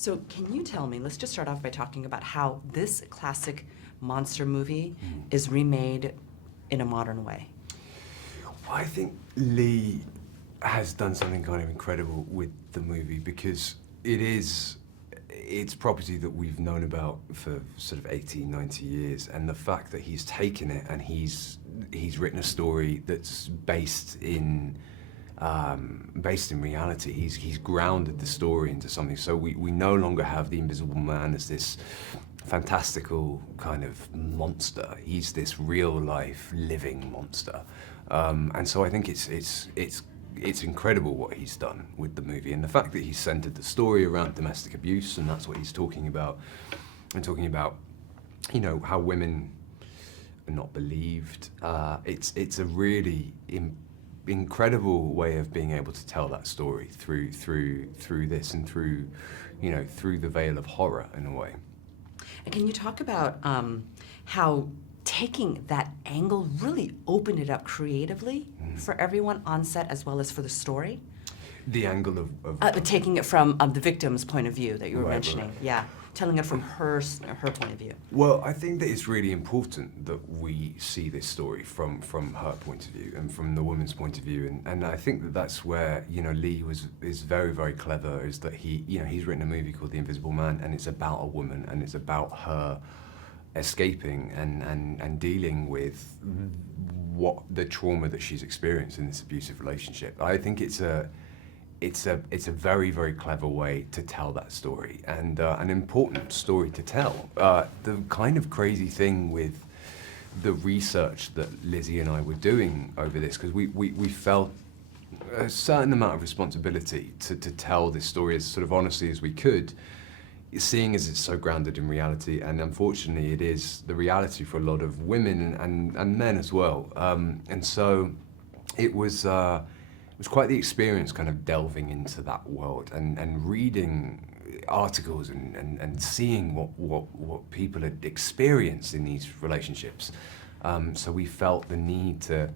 So can you tell me, let's just start off by talking about how this classic monster movie is remade in a modern way. Well, I think Leigh has done something kind of incredible with the movie because it's property that we've known about for sort of 80, 90 years, and the fact that he's taken it and he's written a story that's based in reality. He's grounded the story into something, so we no longer have the Invisible Man as this fantastical kind of monster. He's this real-life, living monster, and so I think it's incredible what he's done with the movie, and the fact that he's centered the story around domestic abuse, and that's what he's talking about, and talking about, you know, how women are not believed. It's a really incredible way of being able to tell that story through this and through the veil of horror in a way. And can you talk about how taking that angle really opened it up creatively for everyone on set as well as for the story? The angle of taking it from the victim's point of view that you were Right, mentioning, right. yeah, telling it from her point of view. Well, I think that it's really important that we see this story from her point of view and from the woman's point of view, and I think that that's where, you know, Leigh is very, very clever, is that he's written a movie called The Invisible Man, and it's about a woman, and it's about her escaping and dealing with what the trauma that she's experienced in this abusive relationship. I think it's a very, very clever way to tell that story, and an important story to tell. The kind of crazy thing with the research that Lizzie and I were doing over this, because we felt a certain amount of responsibility to tell this story as sort of honestly as we could, seeing as it's so grounded in reality, and unfortunately it is the reality for a lot of women and men as well. And so it was quite the experience kind of delving into that world and reading articles and seeing what people had experienced in these relationships. So we felt the need to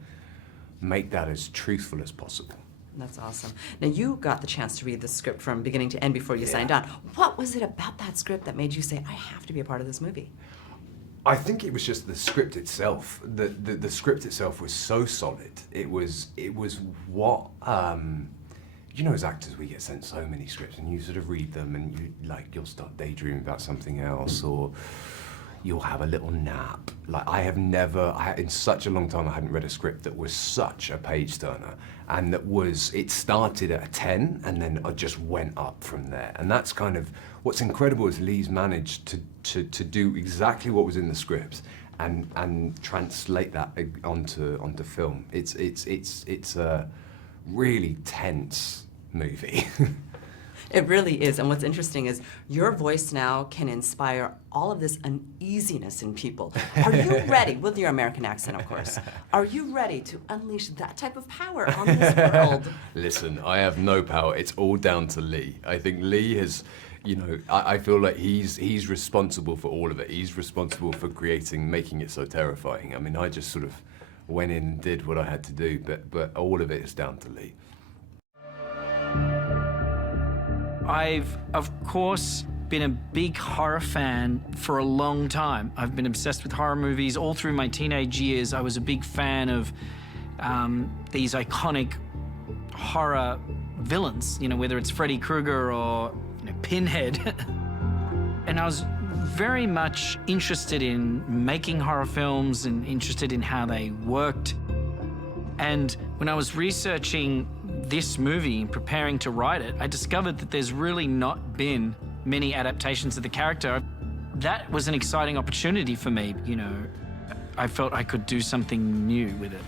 make that as truthful as possible. That's awesome. Now, you got the chance to read the script from beginning to end before you signed on. What was it about that script that made you say, I have to be a part of this movie? I think it was just the script itself. The script itself was so solid. It was what, you know, as actors we get sent so many scripts and you sort of read them and you'll start daydreaming about something else, or you'll have a little nap. Like in such a long time I hadn't read a script that was such a page turner, and it started at a 10 and then I just went up from there. And that's kind of, what's incredible is Leigh's managed to do exactly what was in the script and translate that onto film. It's a really tense movie. It really is, and what's interesting is your voice now can inspire all of this uneasiness in people. Are you ready, with your American accent, of course, are you ready to unleash that type of power on this world? Listen, I have no power. It's all down to Leigh. I think Leigh has, you know, I feel like he's responsible for all of it. He's responsible for making it so terrifying. I mean, I just sort of went in and did what I had to do, but all of it is down to Leigh. I've, of course, been a big horror fan for a long time. I've been obsessed with horror movies all through my teenage years. I was a big fan of these iconic horror villains, you know, whether it's Freddy Krueger or, you know, Pinhead. And I was very much interested in making horror films and interested in how they worked. And when I was researching this movie and preparing to write it, I discovered that there's really not been many adaptations of the character. That was an exciting opportunity for me, you know. I felt I could do something new with it.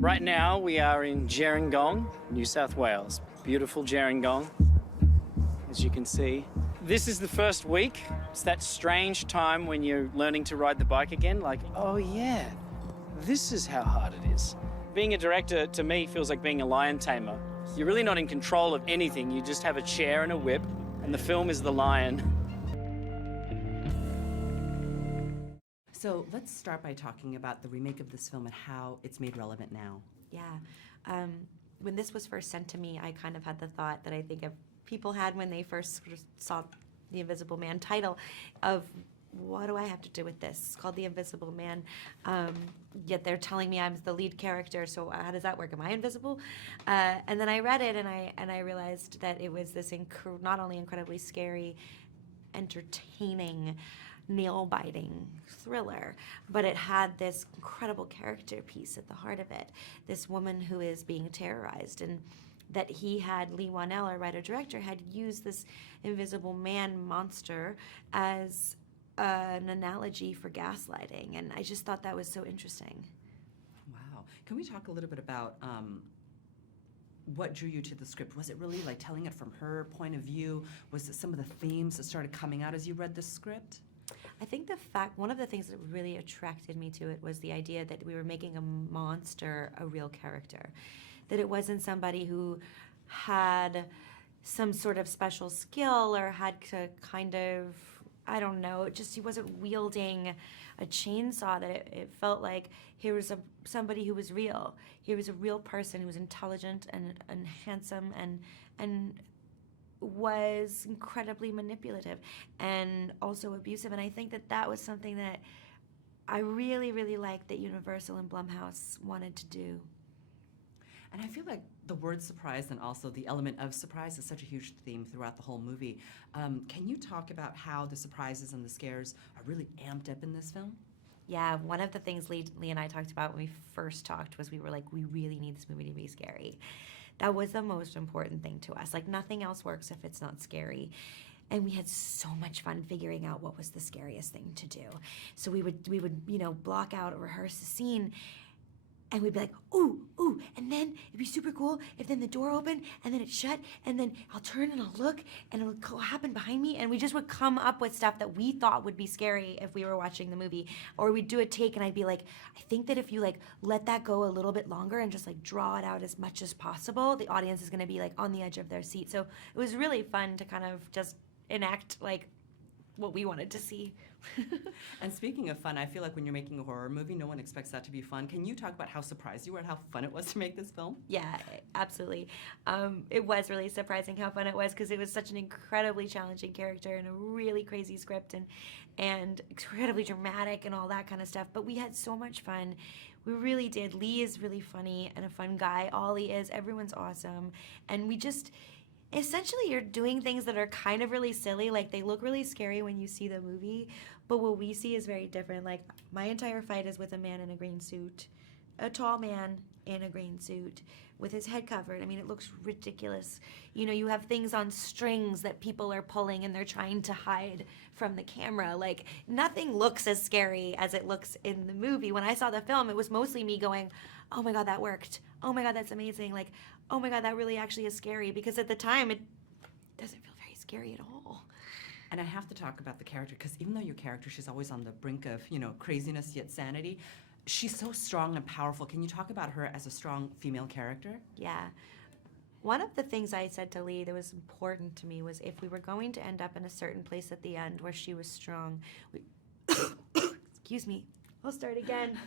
Right now, we are in Gerringong, New South Wales. Beautiful Gerringong, as you can see. This is the first week. It's that strange time when you're learning to ride the bike again, like, oh yeah, this is how hard it is. Being a director, to me, feels like being a lion tamer. You're really not in control of anything. You just have a chair and a whip, and the film is the lion. So let's start by talking about the remake of this film and how it's made relevant now. Yeah. when this was first sent to me, I kind of had the thought that I think of people had when they first sort of saw the Invisible Man title of, what do I have to do with this? It's called The Invisible Man. Yet they're telling me I'm the lead character, so how does that work? Am I invisible? And then I read it, and I realized that it was this not only incredibly scary, entertaining, nail-biting thriller, but it had this incredible character piece at the heart of it. This woman who is being terrorized, and that Leigh Whannell, our writer-director, had used this Invisible Man monster as an analogy for gaslighting, and I just thought that was so interesting. Wow. Can we talk a little bit about what drew you to the script? Was it really like telling it from her point of view? Was it some of the themes that started coming out as you read the script? I think one of the things that really attracted me to it was the idea that we were making a monster a real character, that it wasn't somebody who had some sort of special skill or had to kind of, I don't know, he wasn't wielding a chainsaw, that it felt like here was somebody who was real. He was a real person who was intelligent and handsome and was incredibly manipulative and also abusive. And I think that was something that I really, really liked that Universal and Blumhouse wanted to do. And I feel like the word surprise and also the element of surprise is such a huge theme throughout the whole movie. Can you talk about how the surprises and the scares are really amped up in this film? Yeah, one of the things Leigh and I talked about when we first talked was we were like, we really need this movie to be scary. That was the most important thing to us. Like, nothing else works if it's not scary. And we had so much fun figuring out what was the scariest thing to do. So we would block out or rehearse a scene, and we'd be like, ooh, and then it'd be super cool if then the door opened and then it shut, and then I'll turn and I'll look and it'll happen behind me, and we just would come up with stuff that we thought would be scary if we were watching the movie. Or we'd do a take and I'd be like, I think that if you let that go a little bit longer and just draw it out as much as possible, the audience is gonna be on the edge of their seat. So it was really fun to kind of just enact what we wanted to see. And speaking of fun, I feel like when you're making a horror movie, no one expects that to be fun. Can you talk about how surprised you were and how fun it was to make this film? Yeah, absolutely. It was really surprising how fun it was, because it was such an incredibly challenging character and a really crazy script and incredibly dramatic and all that kind of stuff. But we had so much fun. We really did. Leigh is really funny and a fun guy. Ollie is. Everyone's awesome. And we just... essentially, you're doing things that are kind of really silly. They look really scary when you see the movie, but what we see is very different. My entire fight is with a man in a green suit, a tall man in a green suit with his head covered. I mean, it looks ridiculous. You have things on strings that people are pulling and they're trying to hide from the camera. Nothing looks as scary as it looks in the movie. When I saw the film, it was mostly me going, oh my God, that worked. Oh my God, that's amazing. Oh my God, that really actually is scary. Because at the time, it doesn't feel very scary at all. And I have to talk about the character, because even though your character, she's always on the brink of, craziness yet sanity, she's so strong and powerful. Can you talk about her as a strong female character? Yeah. One of the things I said to Leigh that was important to me was if we were going to end up in a certain place at the end where she was strong, excuse me, I'll start again.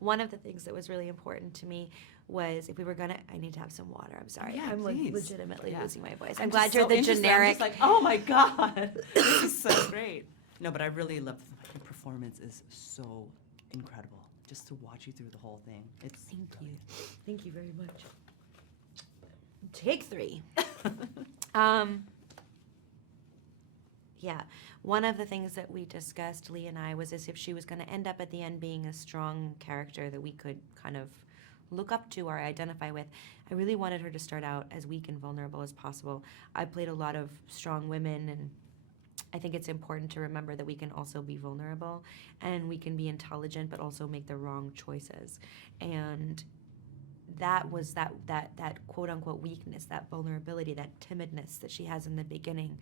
One of the things that was really important to me was if we were gonna, I need to have some water, I'm sorry. Yeah, I'm please. legitimately losing my voice. I'm I'm glad just you're so the interested. generic. I'm just oh my God, this is so great. No, but I really love your performance is so incredible. Just to watch you through the whole thing. Thank you. Thank you very much. Take 3. Yeah, one of the things that we discussed, Leigh and I, was as if she was going to end up at the end being a strong character that we could kind of look up to or identify with. I really wanted her to start out as weak and vulnerable as possible. I played a lot of strong women, and I think it's important to remember that we can also be vulnerable and we can be intelligent but also make the wrong choices. And that was that quote-unquote weakness, that vulnerability, that timidness that she has in the beginning,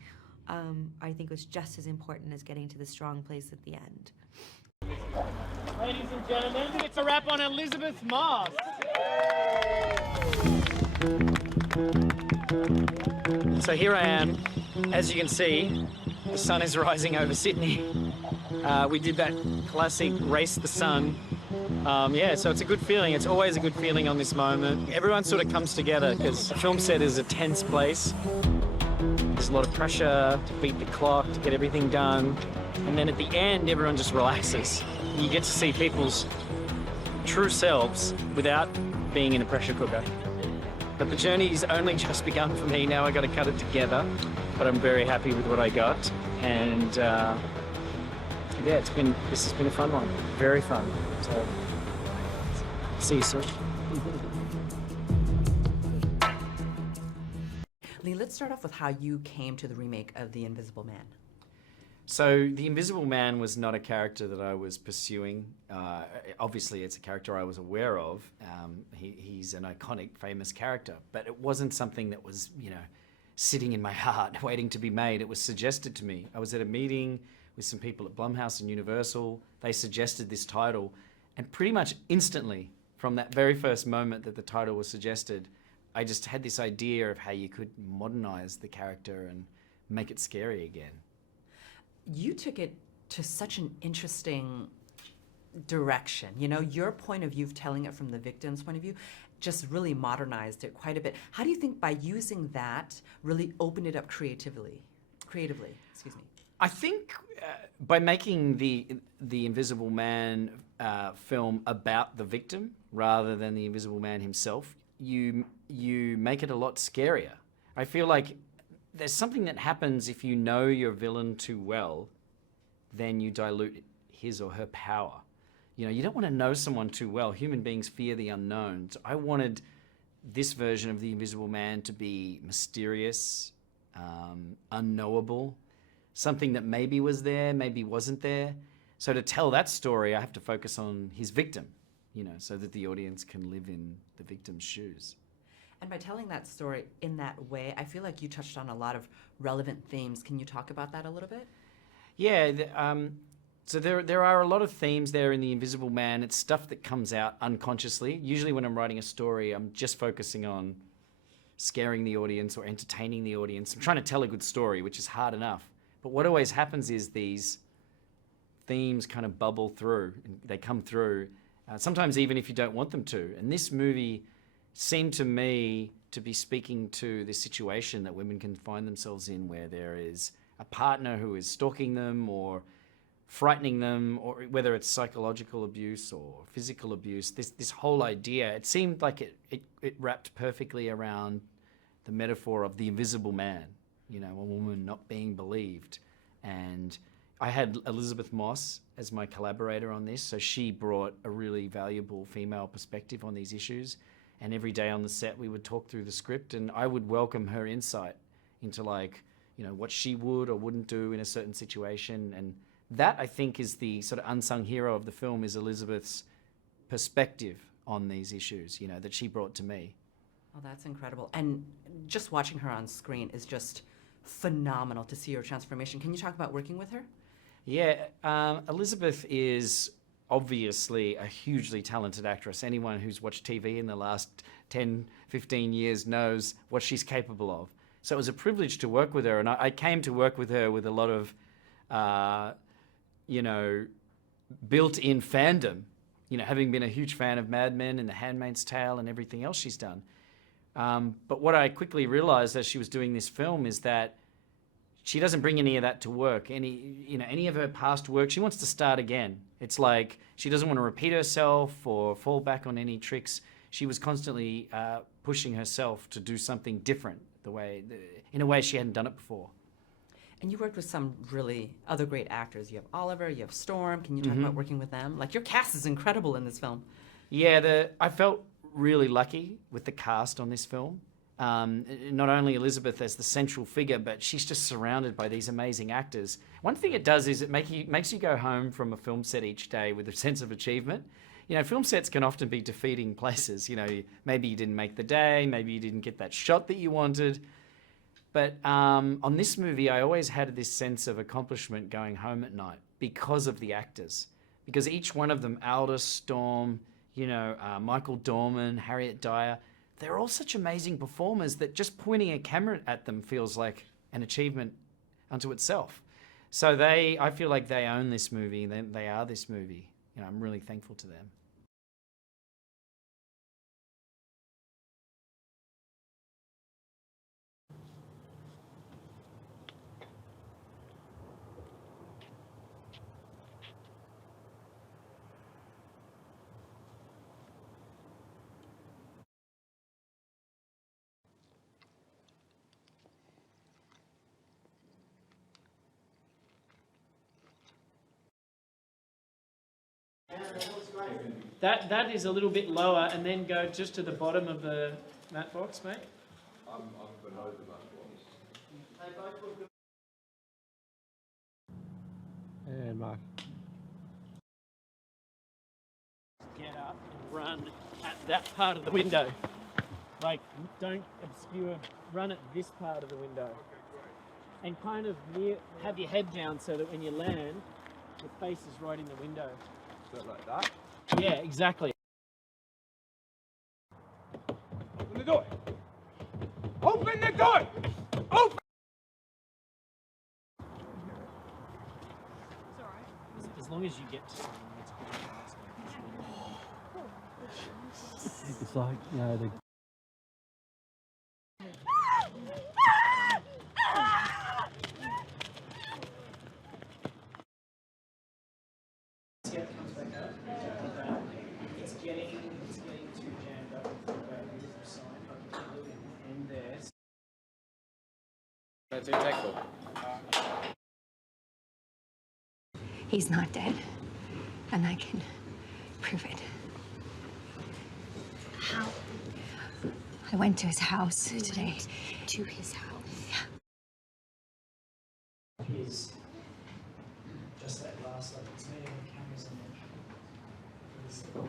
I think was just as important as getting to the strong place at the end. Ladies and gentlemen, it's a wrap on Elisabeth Moss. So here I am. As you can see, the sun is rising over Sydney. We did that classic race the sun Yeah, so it's a good feeling. It's always a good feeling on this moment. Everyone sort of comes together because the film set is a tense place. There's a lot of pressure to beat the clock, to get everything done. And then at the end, everyone just relaxes. You get to see people's true selves without being in a pressure cooker. But the journey's only just begun for me. Now I got to cut it together. But I'm very happy with what I got. And yeah, this has been a fun one. Very fun. So, see you soon. Leigh, let's start off with how you came to the remake of The Invisible Man. So The Invisible Man was not a character that I was pursuing. Obviously, it's a character I was aware of. He's an iconic, famous character, but it wasn't something that was, sitting in my heart, waiting to be made. It was suggested to me. I was at a meeting with some people at Blumhouse and Universal. They suggested this title, and pretty much instantly, from that very first moment that the title was suggested, I just had this idea of how you could modernize the character and make it scary again. You took it to such an interesting direction. Your point of view of telling it from the victim's point of view just really modernized it quite a bit. How do you think by using that really opened it up creatively? Excuse me. I think by making the Invisible Man film about the victim rather than the Invisible Man himself, you make it a lot scarier. I feel like there's something that happens if you know your villain too well, then you dilute his or her power. You don't want to know someone too well. Human beings fear the unknown. So I wanted this version of the Invisible Man to be mysterious, unknowable, something that maybe was there, maybe wasn't there. So to tell that story, I have to focus on his victim, so that the audience can live in the victim's shoes. And by telling that story in that way, I feel like you touched on a lot of relevant themes. Can you talk about that a little bit? Yeah, so there are a lot of themes there in The Invisible Man. It's stuff that comes out unconsciously. Usually when I'm writing a story, I'm just focusing on scaring the audience or entertaining the audience. I'm trying to tell a good story, which is hard enough. But what always happens is these themes kind of bubble through. And they come through, sometimes even if you don't want them to. And this movie seemed to me to be speaking to this situation that women can find themselves in, where there is a partner who is stalking them or frightening them, or whether it's psychological abuse or physical abuse. This whole idea, it seemed like it wrapped perfectly around the metaphor of the invisible man, a woman not being believed. And I had Elisabeth Moss as my collaborator on this, so she brought a really valuable female perspective on these issues. And every day on the set, we would talk through the script, and I would welcome her insight into what she would or wouldn't do in a certain situation. And that, I think, is the sort of unsung hero of the film, is Elisabeth's perspective on these issues, that she brought to me. Oh, that's incredible. And just watching her on screen is just phenomenal to see her transformation. Can you talk about working with her? Yeah, Elisabeth is obviously a hugely talented actress. Anyone who's watched TV in the last 10, 15 years knows what she's capable of. So it was a privilege to work with her, and I came to work with her with a lot of, built-in fandom, having been a huge fan of Mad Men and The Handmaid's Tale and everything else she's done. But what I quickly realized as she was doing this film is that she doesn't bring any of that to work. Any of her past work, she wants to start again. It's like she doesn't want to repeat herself or fall back on any tricks. She was constantly pushing herself to do something different, in a way she hadn't done it before. And you worked with some really other great actors. You have Oliver, you have Storm. Can you talk about working with them? Your cast is incredible in this film. Yeah, I felt really lucky with the cast on this film. Not only Elisabeth as the central figure, but she's just surrounded by these amazing actors. One thing it does is it makes you go home from a film set each day with a sense of achievement. Film sets can often be defeating places. Maybe you didn't make the day, maybe you didn't get that shot that you wanted. But on this movie, I always had this sense of accomplishment going home at night because of the actors. Because each one of them, Aldis, Storm, Michael Dorman, Harriet, Dyer, they're all such amazing performers that just pointing a camera at them feels like an achievement unto itself. So I feel like they own this movie, they are this movie. I'm really thankful to them. That is a little bit lower, and then go just to the bottom of the mat box, mate. I'm below the mat box. And Marc. Get up and run at that part of the window. Like, don't obscure, run at this part of the window. And kind of have your head down so that when you land, your face is right in the window. So like that? Yeah, exactly. Open the door! Open the door! Open! As long as you get to It's like, you know, the it's getting too jammed up. And there. That's too technical. He's not dead, and I can prove it. How? I went to his house today. To his house. Is just that last, like, it's made the cameras in there. Awesome.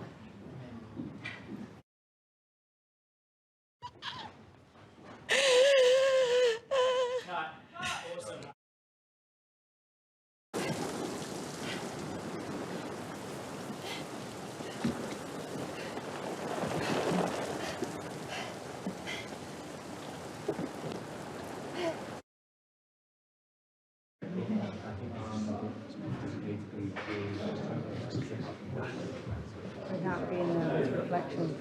Without being a reflection.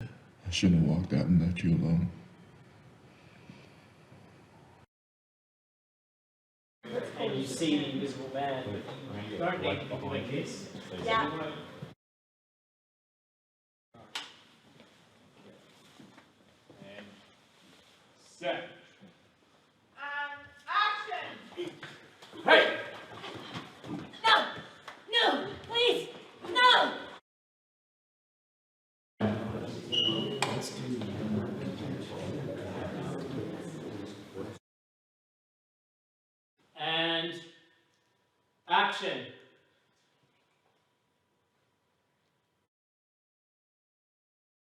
I shouldn't have walked out and left you alone. And you see the invisible man, but you don't need to be doing this. Yeah. Set. Action! Hey! No! No! Please! No! And action.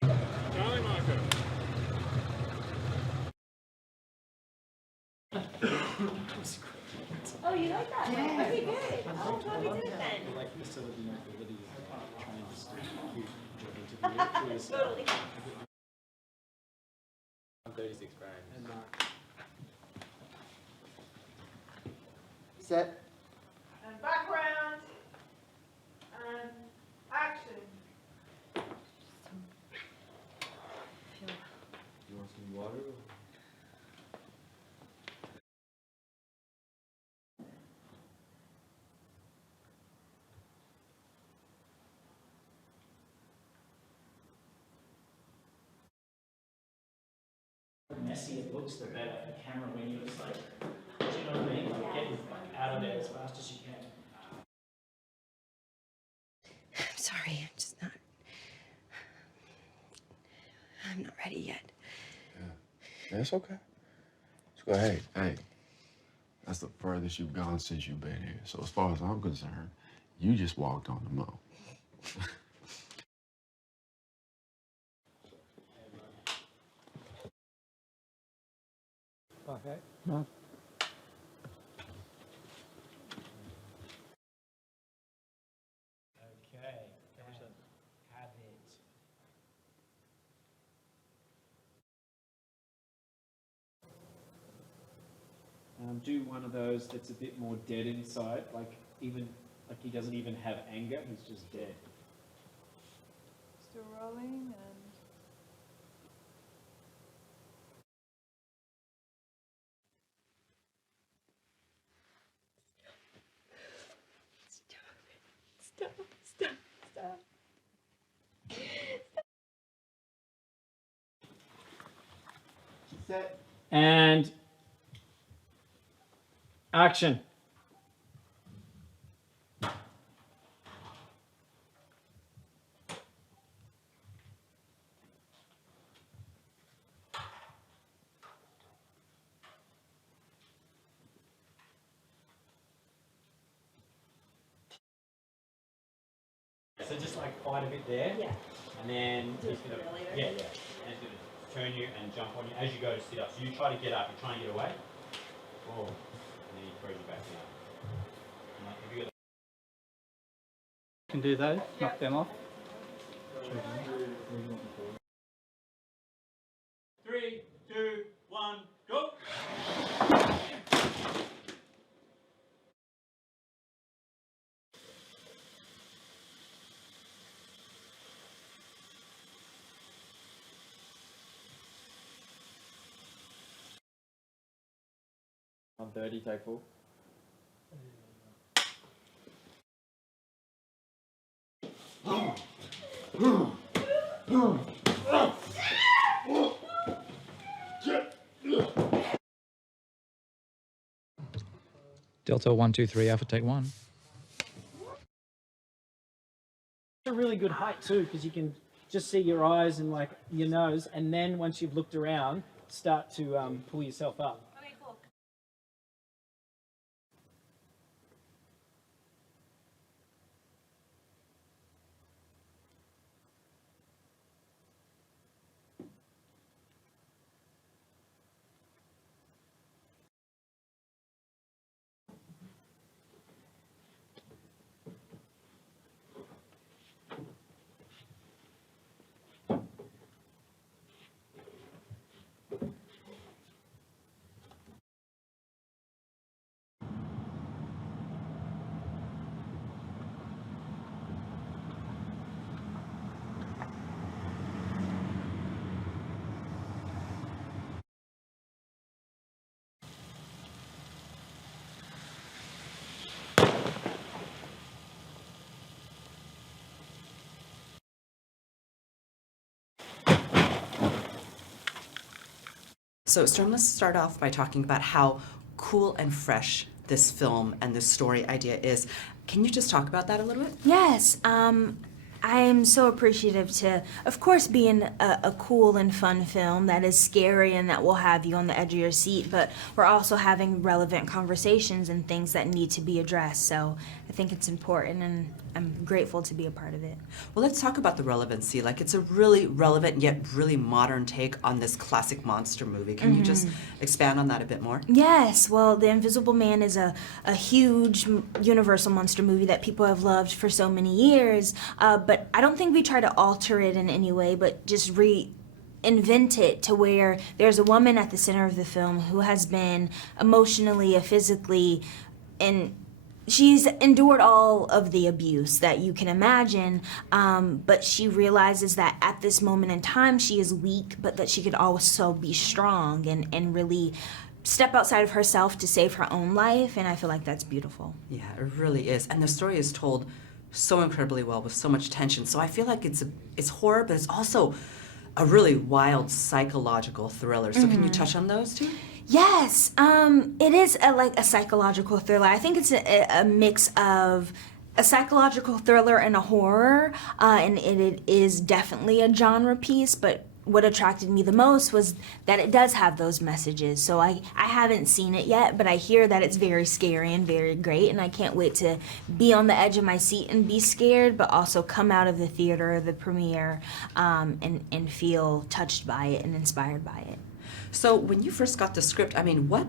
Charlie Marco. Oh, you like that? Yeah. Okay, good. Oh, let me do it then. Totally. I'm 36 grand. Set. And background. And action. You want some water? Messy it looks, the better for camera when you're just like, do you know what I mean? Like, getting out of there as fast as you can. I'm sorry, I'm just not. I'm not ready yet. Yeah, it's okay. Just go, hey, that's the furthest you've gone since you've been here. So as far as I'm concerned, you just walked on the moon. okay. Marc. Okay, have it. Do one of those that's a bit more dead inside, like he doesn't even have anger, he's just dead. Still rolling and Stop. Set. And action. so just like fight a bit there. Yeah. And then Do he's it gonna, later. yeah. And he's gonna turn you and jump on you as you go to sit up. So you try to get up, you're trying to get away. Oh, and then he throws you back down. And like, if you got Can do those, knock them off. 3, 2, 1, go. On 30, take 4. Delta 123 Alpha, take 1. A really good height too, because you can just see your eyes and like your nose, and then once you've looked around, start to pull yourself up. Okay, cool. So, Storm, let's start off by talking about how cool and fresh this film and this story idea is. Can you just talk about that a little bit? Yes, I'm so appreciative to, of course, being a cool and fun film that is scary and that will have you on the edge of your seat, but we're also having relevant conversations and things that need to be addressed. So I think it's important, and I'm grateful to be a part of it. Well, let's talk about the relevancy. Like, it's a really relevant yet really modern take on this classic monster movie. Can you just expand on that a bit more? Yes, well, The Invisible Man is a huge universal monster movie that people have loved for so many years, but I don't think we try to alter it in any way, but just reinvent it to where there's a woman at the center of the film who has been emotionally, physically, and she's endured all of the abuse that you can imagine, but she realizes that at this moment in time she is weak, but that she could also be strong and really step outside of herself to save her own life, and I feel like that's beautiful. Yeah, it really is. And the story is told so incredibly well with so much tension. So I feel like it's horror, but it's also a really wild psychological thriller. So can you touch on those two? Yes, it is like a psychological thriller. I think it's a mix of a psychological thriller and a horror, and it is definitely a genre piece, but what attracted me the most was that it does have those messages. So I haven't seen it yet, but I hear that it's very scary and very great, and I can't wait to be on the edge of my seat and be scared, but also come out of the theater, the premiere, and feel touched by it and inspired by it. So when you first got the script, I mean, what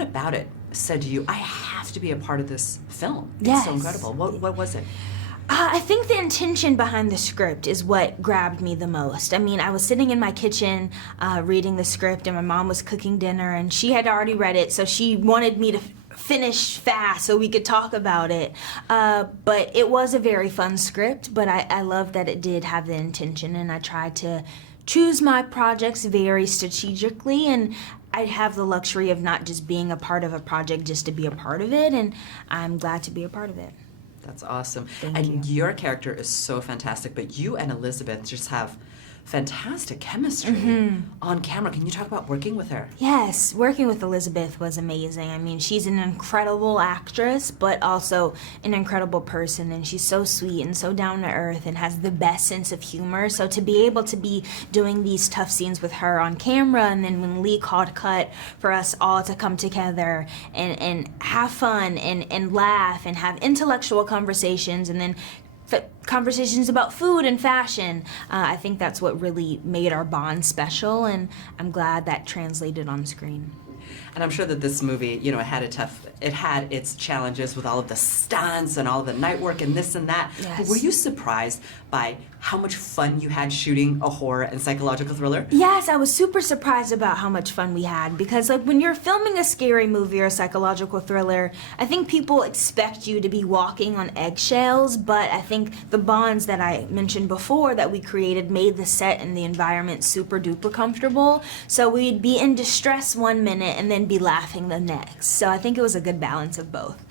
about it said to you, I have to be a part of this film? Yes. It's so incredible. What was it? I think the intention behind the script is what grabbed me the most. I mean, I was sitting in my kitchen reading the script, and my mom was cooking dinner, and she had already read it, so she wanted me to finish fast so we could talk about it. But it was a very fun script, but I love that it did have the intention, and I tried to choose my projects very strategically, and I have the luxury of not just being a part of a project just to be a part of it, and I'm glad to be a part of it. That's awesome. Thank And you. your character is so fantastic, but you and Elisabeth just have fantastic chemistry on camera. Can you talk about working with her? Yes, working with Elisabeth was amazing. I mean, she's an incredible actress, but also an incredible person, and she's so sweet and so down to earth and has the best sense of humor. So to be able to be doing these tough scenes with her on camera, and then when Leigh called cut for us all to come together and have fun and laugh and have intellectual conversations, and then conversations about food and fashion. I think that's what really made our bond special, and I'm glad that translated on screen. And I'm sure that this movie, you know, it had its challenges with all of the stunts and all of the night work and this and that. Yes. But were you surprised by how much fun you had shooting a horror and psychological thriller? Yes, I was super surprised about how much fun we had, because like when you're filming a scary movie or a psychological thriller, I think people expect you to be walking on eggshells, but I think the bonds that I mentioned before that we created made the set and the environment super duper comfortable. So we'd be in distress one minute and then be laughing the next. So I think it was a good balance of both.